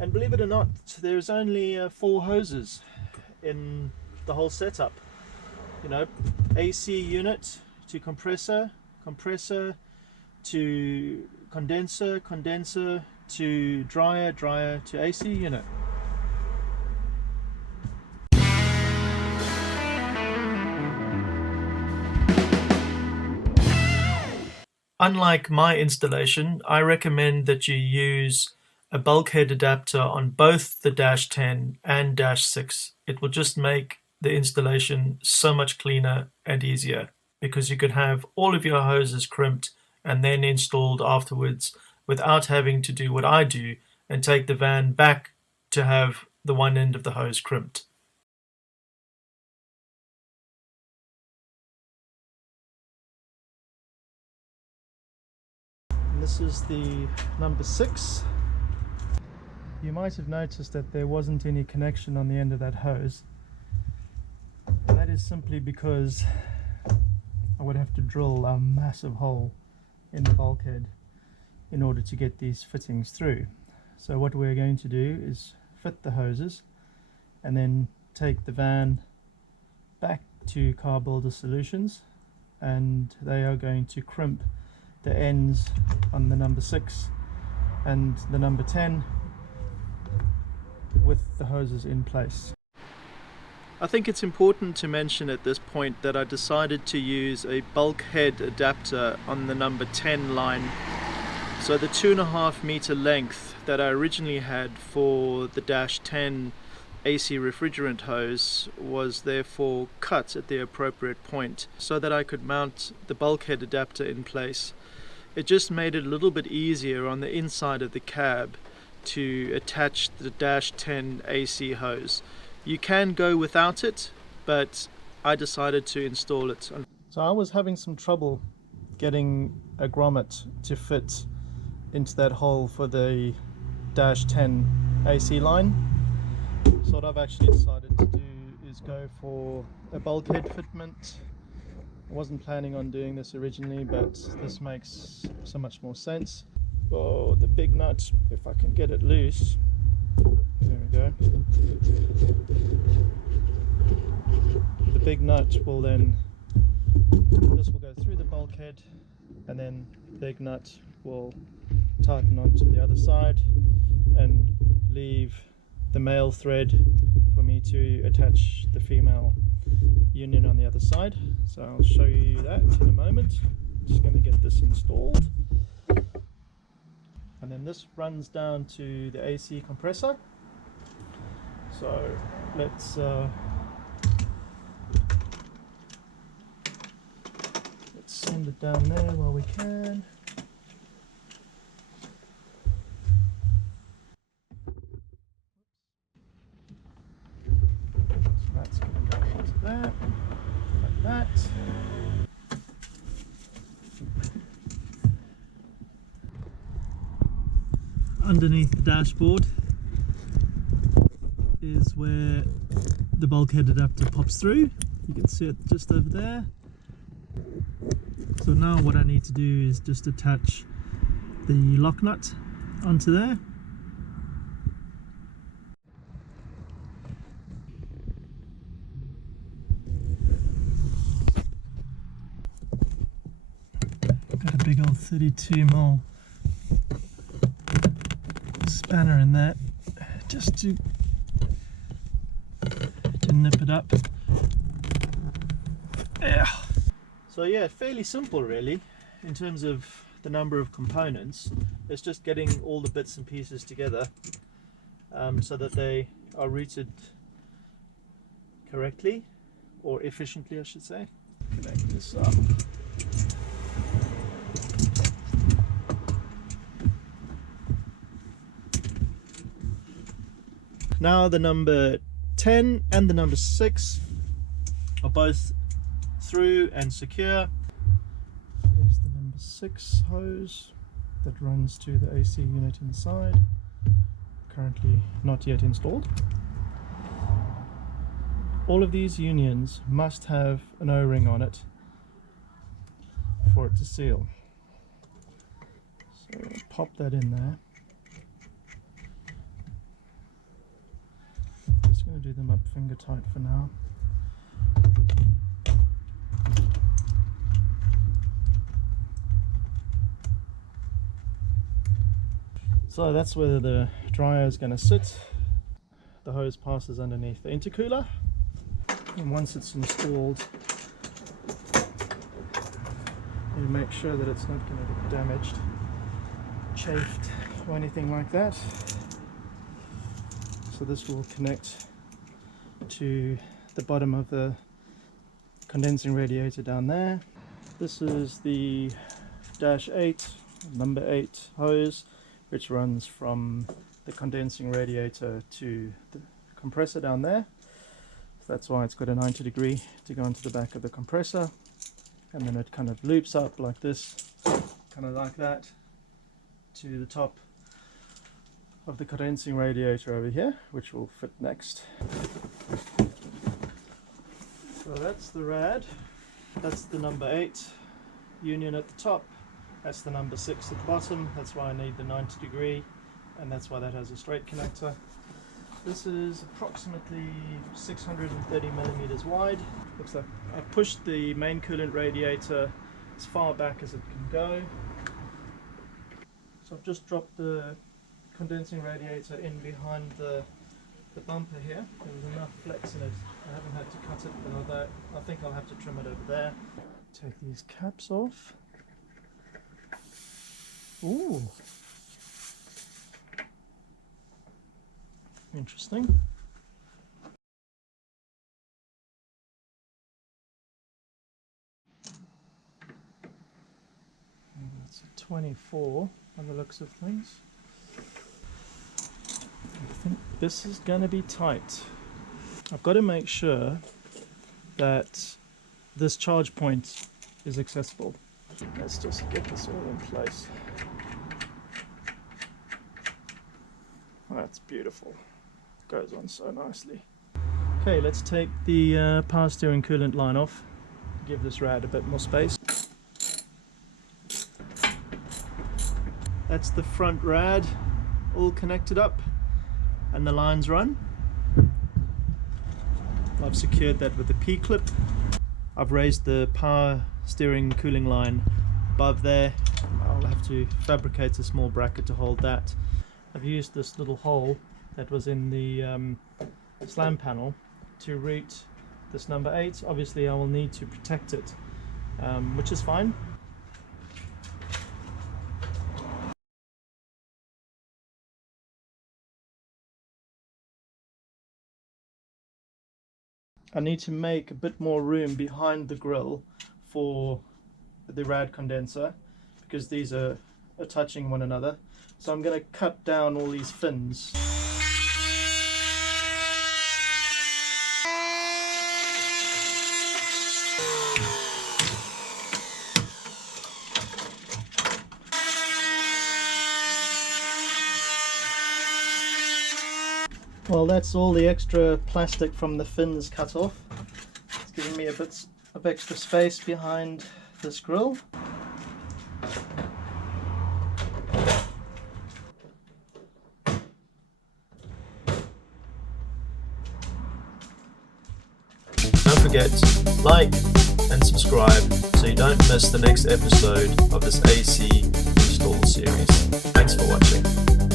And believe it or not, there's only 4 hoses in the whole setup. You know, AC unit to compressor, compressor to condenser, condenser to dryer, dryer to AC unit. Unlike my installation, I recommend that you use a bulkhead adapter on both the Dash 10 and Dash 6. It will just make the installation so much cleaner and easier, because you could have all of your hoses crimped and then installed afterwards without having to do what I do and take the van back to have the one end of the hose crimped. And this is the number 6. You might have noticed that there wasn't any connection on the end of that hose. And that is simply because I would have to drill a massive hole in the bulkhead in order to get these fittings through. So what we're going to do is fit the hoses and then take the van back to Car Builder Solutions, and they are going to crimp the ends on the number 6 and the number 10 with the hoses in place. I think it's important to mention at this point that I decided to use a bulkhead adapter on the number 10 line. So the 2.5 meter length that I originally had for the Dash 10 AC refrigerant hose was therefore cut at the appropriate point so that I could mount the bulkhead adapter in place. It just made it a little bit easier on the inside of the cab to attach the Dash 10 AC hose. You can go without it, but I decided to install it. So I was having some trouble getting a grommet to fit into that hole for the Dash 10 AC line. So what I've actually decided to do is go for a bulkhead fitment. I wasn't planning on doing this originally, but this makes so much more sense. Oh, the big nut, if I can get it loose. There we go. The big nut will then, this will go through the bulkhead, and then the big nut will tighten onto the other side and leave the male thread for me to attach the female union on the other side. So I'll show you that in a moment. Just going to get this installed. And then this runs down to the AC compressor. So let's send it down there while we can. So that's going to go into there, like that. Underneath the dashboard is where the bulkhead adapter pops through. You can see it just over there. So now what I need to do is just attach the lock nut onto there. Got a big old 32mm spanner in there just to nip it up. Yeah. So yeah, fairly simple really in terms of the number of components. It's just getting all the bits and pieces together so that they are routed correctly, or efficiently I should say. Connect this up. Now the number 10 and the number 6 are both through and secure. Here's the number 6 hose that runs to the AC unit inside. Currently not yet installed. All of these unions must have an O-ring on it for it to seal. So pop that in there. going to do them up finger tight for now. So that's where the dryer is going to sit. The hose passes underneath the intercooler, and once it's installed, you make sure that it's not going to get damaged, chafed or anything like that. So this will connect to the bottom of the condensing radiator down there. This is the number 8 hose, which runs from the condensing radiator to the compressor down there. So that's why it's got a 90 degree to go into the back of the compressor, and then it kind of loops up like this, kind of like that, to the top of the condensing radiator over here, which will fit next. So that's the rad. That's the number 8 union at the top. That's the number 6 at the bottom. That's why I need the 90 degree, and that's why that has a straight connector. This is approximately 630 millimeters wide. Looks like I pushed the main coolant radiator as far back as it can go. So I've just dropped the condensing radiator in behind the bumper here. There was enough flex in it. I haven't had to cut it, but I think I'll have to trim it over there. Take these caps off. Ooh, interesting. It's a 24 on the looks of things. I think this is going to be tight. I've got to make sure that this charge point is accessible. Let's just get this all in place. That's beautiful. Goes on so nicely. Okay, let's take the power steering coolant line off. Give this rad a bit more space. That's the front rad all connected up and the lines run. I've secured that with a P-clip. I've raised the power steering cooling line above there. I'll have to fabricate a small bracket to hold that. I've used this little hole that was in the slam panel to route this number 8. Obviously I will need to protect it, which is fine. I need to make a bit more room behind the grille for the rad condenser, because these are touching one another. So I'm going to cut down all these fins. Well, that's all the extra plastic from the fins cut off. It's giving me a bit of extra space behind this grille. Don't forget, like and subscribe so you don't miss the next episode of this AC install series. Thanks for watching.